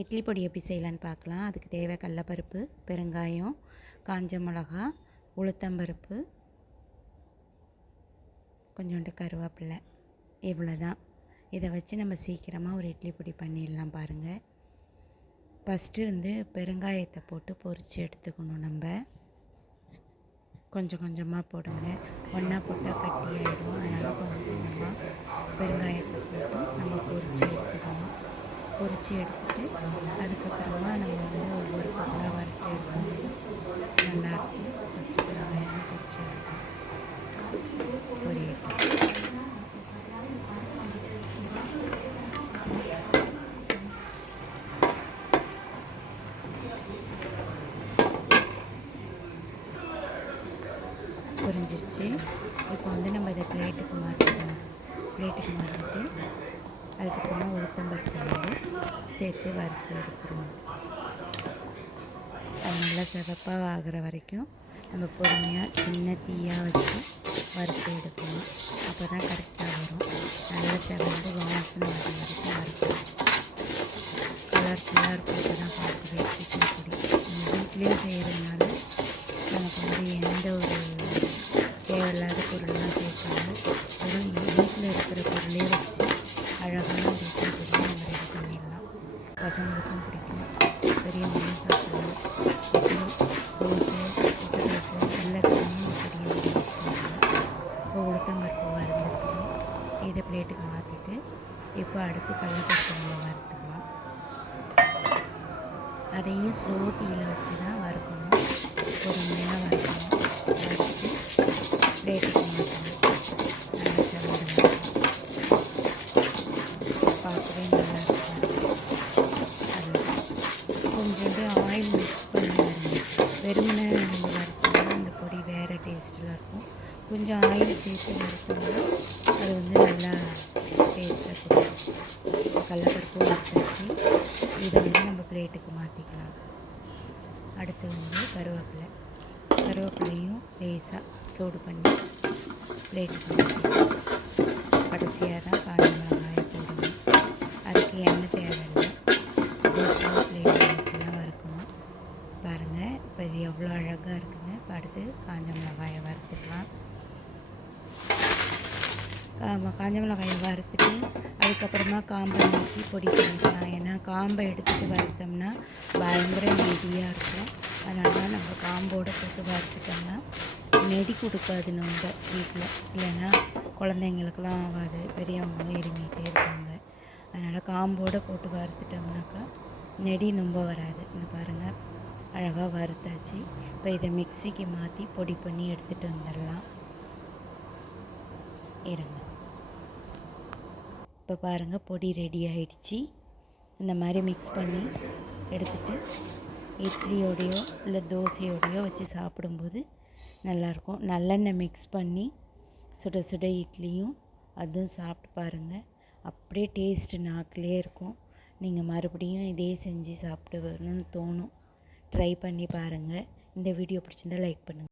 இட்லி பொடி எப்படி செய்யலான்னு பார்க்கலாம். அதுக்கு தேவை கடலப்பருப்பு பெருங்காயம் காஞ்ச மிளகா உளுத்தம்பருப்பு கொஞ்சோண்டு கருவேப்பிலை இவ்வளோ தான் இதை வச்சு நம்ம சீக்கிரமாக ஒரு இட்லி பொடி பண்ணிடலாம் பாருங்கள் ஃபஸ்ட்டு வந்து பெருங்காயத்தை போட்டு பொரித்து எடுத்துக்கணும் நம்ம. கொஞ்சம் கொஞ்சமாக போடுங்க. ஒன்றா போட்டால் கட்டி ஆகிடும் அதனால் கொஞ்சம் கொஞ்சமாக பெருங்காயத்தை போட்டு நம்ம பொரித்து எடுத்துக்கணும். பொறிச்சு எடுத்து அதுக்கப்புறமா நம்ம வந்து ஒவ்வொரு பொருளாக வறுத்து எடுக்கணும் நல்லாயிருக்கும் ஃபஸ்ட்டு பெருங்காயம் பொரித்து எடுக்கணும் பொரியட்டும் புரிஞ்சிருச்சு. இப்போ வந்து நம்ம இதை பிளேட்டுக்கு மாற்றிக்கணும் பிளேட்டுக்கு மாற்றிட்டு அதுக்கப்புறமா உளுத்தம்பருப்பு வந்து சேர்த்து வறுத்து எடுத்துருவோம். அது நல்லா சிவப்பாக ஆகிற வரைக்கும் நம்ம பொறுமையாக சின்ன தீயாக வச்சு வறுத்து எடுக்கணும். அப்போ தான் கரெக்டாக வரும். நல்லா செவந்து வாசனை வர வரைக்கும் வறுக்கணும். கலர்ஃபுல்லாக இருக்கும். இப்போ தான் பார்க்கவே இட்லி பொடி நம்ம வீட்லேயே செய்கிறதுனால பசங்களுக்கும் பிடிக்கும். பெரியவங்களும் மீன் இட்லி தோசை முட்டை தோசை எல்லாத்துக்குமே இந்த இப்போ இதை பிளேட்டுக்கு மாற்றிட்டு இப்போ அடுத்து கடலப்பருப்பு நம்ம எடுத்துக்கலாம் அதையும் ஸ்லோ தீயில் வச்சு தான் வறுக்கணும் பொறுமையாக வறுக்கணும் வறுத்து பிளேட்டுக்கு மாற்றணும் நல்லா செவந்து பார்க்கவே நல்லா இருக்கும் அது கொஞ்சோண்டு ஆயில் மிக்ஸ் பண்ணி வரணும் வெறுமனே நம்ம வறுத்தோம்னா அந்த பொடி வேறு டேஸ்ட்டில் இருக்கும் கொஞ்சம் ஆயில் சேர்த்து வறுத்தோம்னா அது வந்து நல்லா டேஸ்ட்டாக கொடுக்கும் கடலப்பருப்பு வறுத்தாச்சு இதை வந்து நம்ம பிளேட்டுக்கு மாற்றிக்கலாம் அடுத்து வந்து கருவேப்பிலை. கருவேப்பிலையும் லேசாக சூடு பண்ணி பிளேட்டுக்கு மாற்றிக்கலாம் கடைசியாக தான் காஞ்ச மிளகாயை போடணும். அதுக்கு எண்ணெய் தேவையில்லை. ஸ்லோ ஃப்ளேமில் தான் வறுக்கணும். பாருங்கள் இப்போ இது எவ்வளோ அழகாக இருக்குங்க. இப்போ அடுத்து காஞ்ச மிளகாயை வறுத்துக்கலாம். ஆமாம் காஞ்ச மிளகாயை வறுத்துட்டு அதுக்கப்புறமா காம்பை நீக்கி பொடி பண்ணிக்கலாம். ஏன்னா காம்பை எடுத்துகிட்டு வறுத்தோம்னா பயங்கர நெடியாக இருக்கும். அதனால தான் நம்ம காம்போடு போட்டு வறுத்துட்டோம்னா நெடி கொடுக்காது நம்ம வீட்டில் இல்லைன்னா குழந்தைங்களுக்கெல்லாம் ஆகாது. பெரியவங்க இருமிகிட்டே இருப்பாங்க. அதனால் காம்போடு போட்டு வறுத்துட்டோம்னாக்கா நெடி ரொம்ப வராது. இந்த பாருங்கள் அழகாக வறுத்தாச்சு. இப்போ இதை மிக்சிக்கு மாற்றி பொடி பண்ணி எடுத்துகிட்டு வந்துடலாம். இருங்க. இப்போ பாருங்கள் பொடி ரெடி ஆகிடுச்சி இந்த மாதிரி மிக்ஸ் பண்ணி எடுத்துட்டு இட்லியோடையோ இல்லை தோசையோடையோ வச்சு சாப்பிடும்போது நல்லாயிருக்கும். நல்லெண்ணெய் மிக்ஸ் பண்ணி சுட சுட இட்லியும் அதுவும் சாப்பிட்டு பாருங்கள் அப்படியே டேஸ்ட்டு நாக்கிலே இருக்கும். நீங்கள் மறுபடியும் இதே செஞ்சு சாப்பிட்டு வரணும்னு தோணும். ட்ரை பண்ணி பாருங்கள் இந்த வீடியோ பிடிச்சிருந்தா லைக் பண்ணுங்கள்